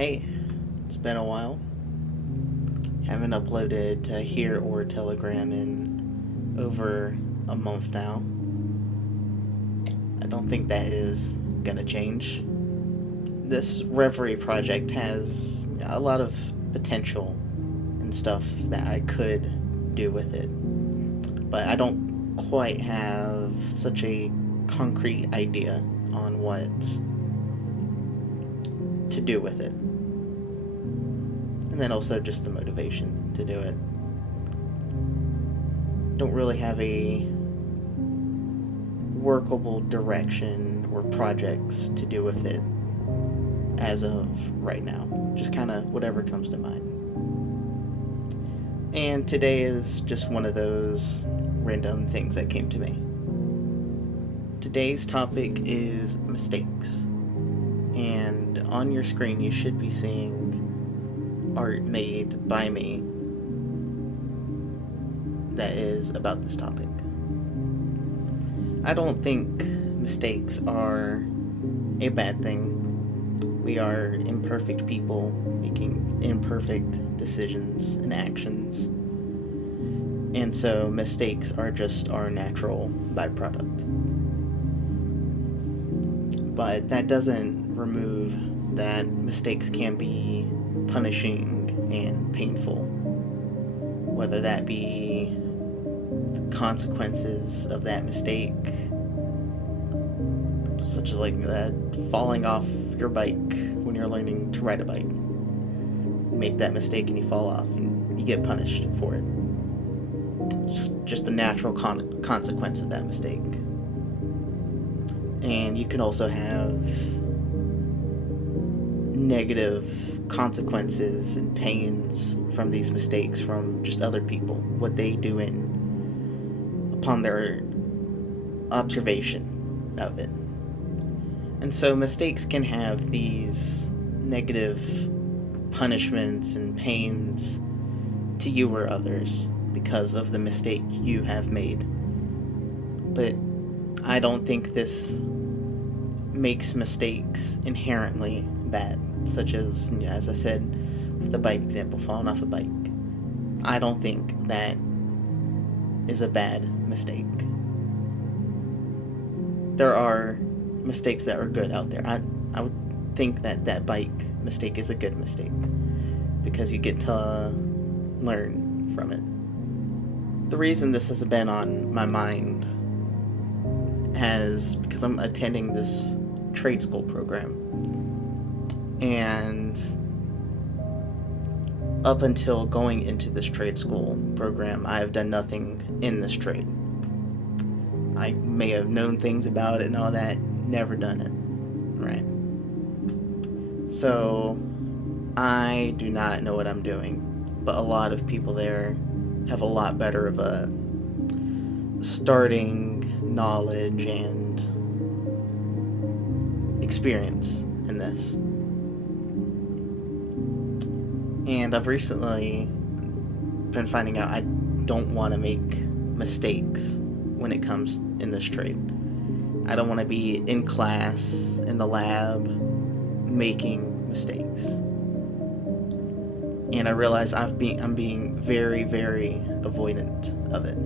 Hey, it's been a while. Haven't uploaded to here or Telegram in over a month now. I don't think that is gonna change. This Reverie project has a lot of potential and stuff that I could do with it, but I don't quite have such a concrete idea on what to do with it. And then also just the motivation to do it. Don't really have a workable direction or projects to do with it as of right now. Just kind of whatever comes to mind. And today is just one of those random things that came to me. Today's topic is mistakes. And on your screen, you should be seeing art made by me that is about this topic. I don't think mistakes are a bad thing. We are imperfect people making imperfect decisions and actions. And so mistakes are just our natural byproduct. But that doesn't remove that mistakes can be punishing and painful. Whether that be the consequences of that mistake, such as like that falling off your bike when you're learning to ride a bike. You make that mistake and you fall off and you get punished for it. Just the natural consequence of that mistake. And you can also have negative consequences and pains from these mistakes from just other people, what they do upon their observation of it. And so mistakes can have these negative punishments and pains to you or others because of the mistake you have made. But I don't think this makes mistakes inherently bad, such as I said, with the bike example, falling off a bike. I don't think that is a bad mistake. There are mistakes that are good out there. I would think that bike mistake is a good mistake because you get to learn from it. The reason this has been on my mind has because I'm attending this trade school program, and up until going into this trade school program, I have done nothing in this trade. I may have known things about it and all that, never done it, right? So I do not know what I'm doing, but a lot of people there have a lot better of a starting knowledge and experience in this. And I've recently been finding out I don't want to make mistakes when it comes in this trade. I don't want to be in class, in the lab, making mistakes. And I realize I'm being very, very avoidant of it.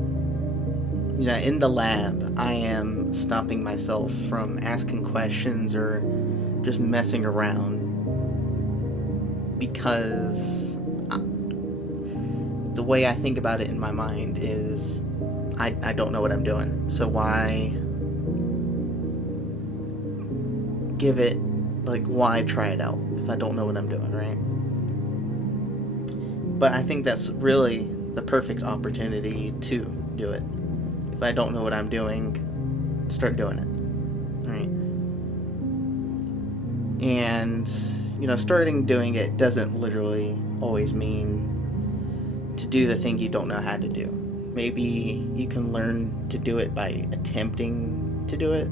In the lab, I am stopping myself from asking questions or just messing around because the way I think about it in my mind is I don't know what I'm doing. So why why try it out if I don't know what I'm doing, right? But I think that's really the perfect opportunity to do it. If I don't know what I'm doing, start doing it, right? And, starting doing it doesn't literally always mean to do the thing you don't know how to do. Maybe you can learn to do it by attempting to do it,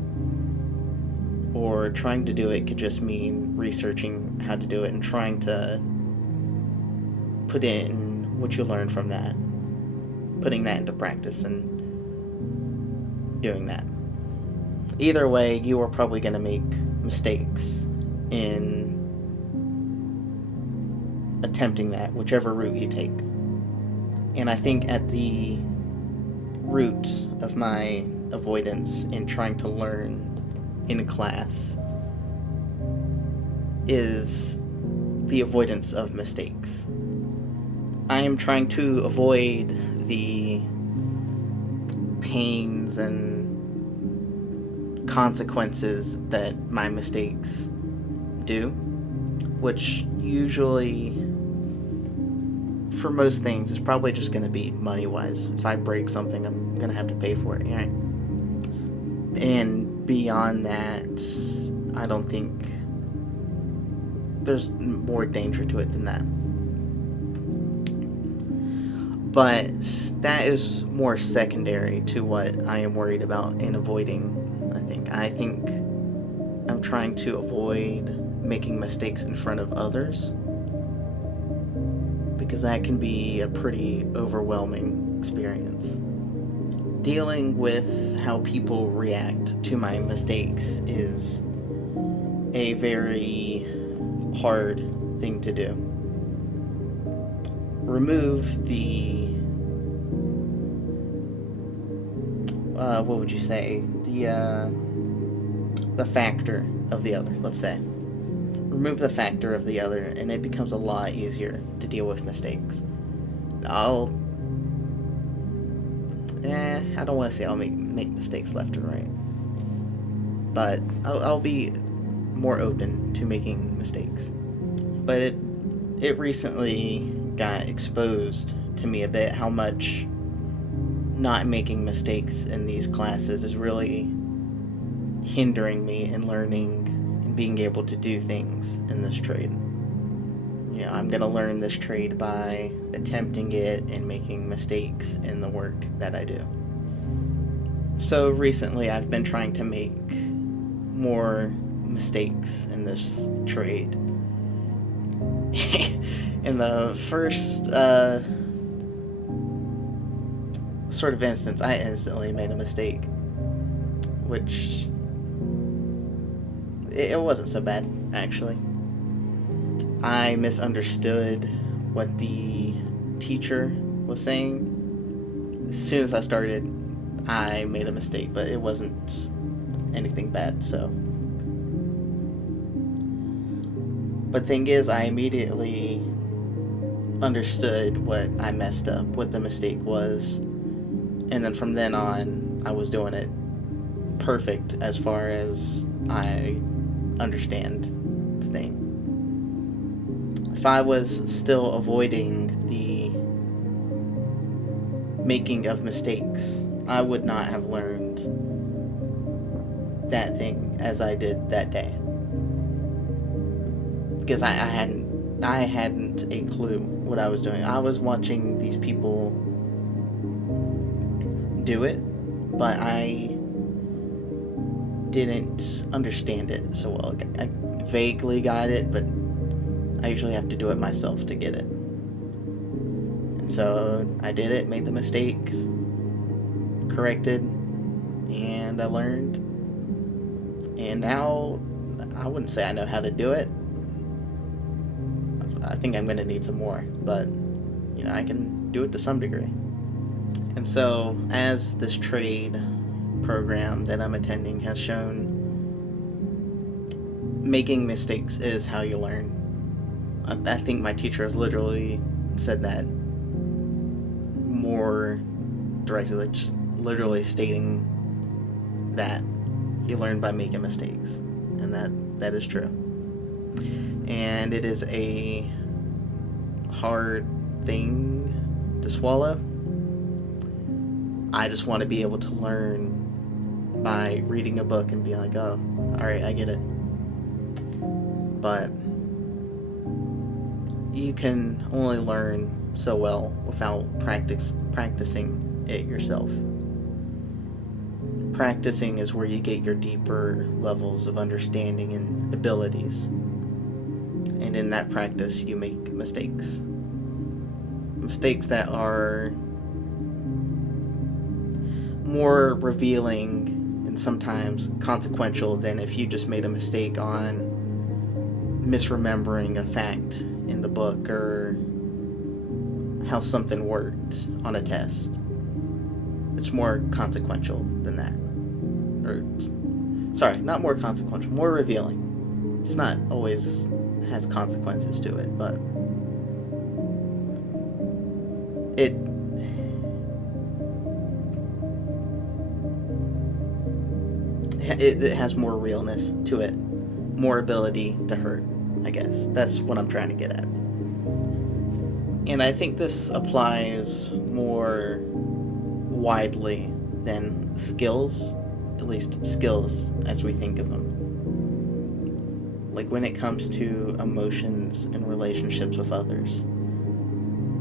or trying to do it could just mean researching how to do it and trying to put in what you learn from that, putting that into practice and doing that. Either way, you are probably going to make mistakes in attempting that, whichever route you take. And I think at the root of my avoidance in trying to learn in class is the avoidance of mistakes. I am trying to avoid the pains and consequences that my mistakes do, which usually, for most things, is probably just going to be money-wise. If I break something, I'm going to have to pay for it, right? And beyond that, I don't think there's more danger to it than that. But that is more secondary to what I am worried about and avoiding, I think I'm trying to avoid making mistakes in front of others, because that can be a pretty overwhelming experience. Dealing with how people react to my mistakes is a very hard thing to do. Remove the what would you say, the factor of the other, let's say. Remove the factor of the other, and it becomes a lot easier to deal with mistakes. I don't want to say I'll make mistakes left or right, but I'll be more open to making mistakes. But it recently got exposed to me a bit how much not making mistakes in these classes is really hindering me in learning and being able to do things in this trade. You know, I'm going to learn this trade by attempting it and making mistakes in the work that I do. So recently I've been trying to make more mistakes in this trade. In the first sort of instance, I instantly made a mistake, which it wasn't so bad, actually. I misunderstood what the teacher was saying. As soon as I started, I made a mistake, but it wasn't anything bad, so. But thing is, I immediately understood what I messed up, what the mistake was, and then from then on, I was doing it perfect as far as I understand the thing. If I was still avoiding the making of mistakes, I would not have learned that thing as I did that day. Because I hadn't a clue what I was doing. I was watching these people do it, but I didn't understand it so well. I vaguely got it, but I usually have to do it myself to get it. And so I did it, made the mistakes, corrected, and I learned. And now, I wouldn't say I know how to do it. I think I'm going to need some more, but, you know, I can do it to some degree. And so, as this trade program that I'm attending has shown, making mistakes is how you learn. I think my teacher has literally said that more directly, like just literally stating that you learn by making mistakes, and that is true. And it is a hard thing to swallow. I just want to be able to learn by reading a book and being like, oh, alright, I get it. But you can only learn so well without practicing it yourself. Practicing is where you get your deeper levels of understanding and abilities. And in that practice, you make mistakes. Mistakes that are more revealing and sometimes consequential than if you just made a mistake on misremembering a fact in the book or how something worked on a test. It's more consequential than that. Or, sorry, not more consequential, more revealing. It's not always has consequences to it, but it has more realness to it, more ability to hurt, I guess. That's what I'm trying to get at. And I think this applies more widely than skills, at least skills as we think of them. Like when it comes to emotions and relationships with others,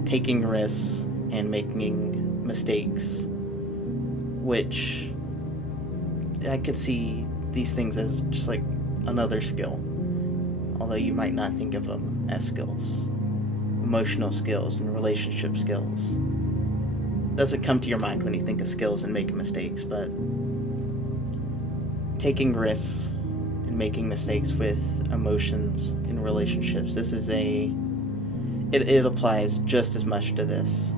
taking risks and making mistakes, which I could see these things as just like another skill, although you might not think of them as skills. Emotional skills and relationship skills. It doesn't come to your mind when you think of skills and making mistakes, but taking risks and making mistakes with emotions and relationships, this is it applies just as much to this.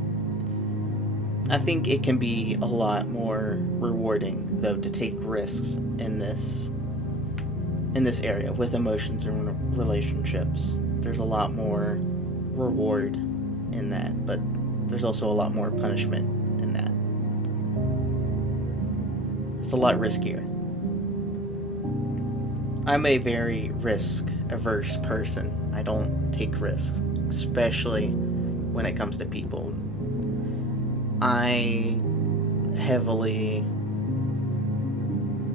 I think it can be a lot more rewarding, though, to take risks in this area with emotions and relationships. There's a lot more reward in that, but there's also a lot more punishment in that. It's a lot riskier. I'm a very risk-averse person. I don't take risks, especially when it comes to people. I heavily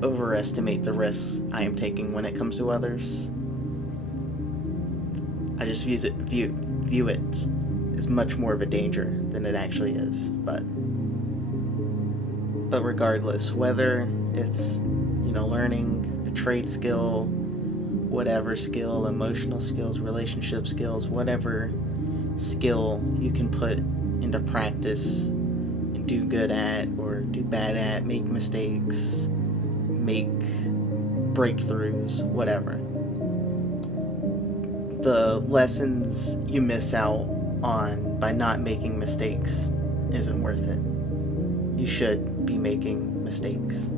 overestimate the risks I am taking when it comes to others. I just view it as much more of a danger than it actually is. But regardless, whether it's, learning a trade skill, whatever skill, emotional skills, relationship skills, whatever skill you can put into practice and do good at or do bad at, make mistakes, make breakthroughs, whatever. The lessons you miss out on by not making mistakes isn't worth it. You should be making mistakes.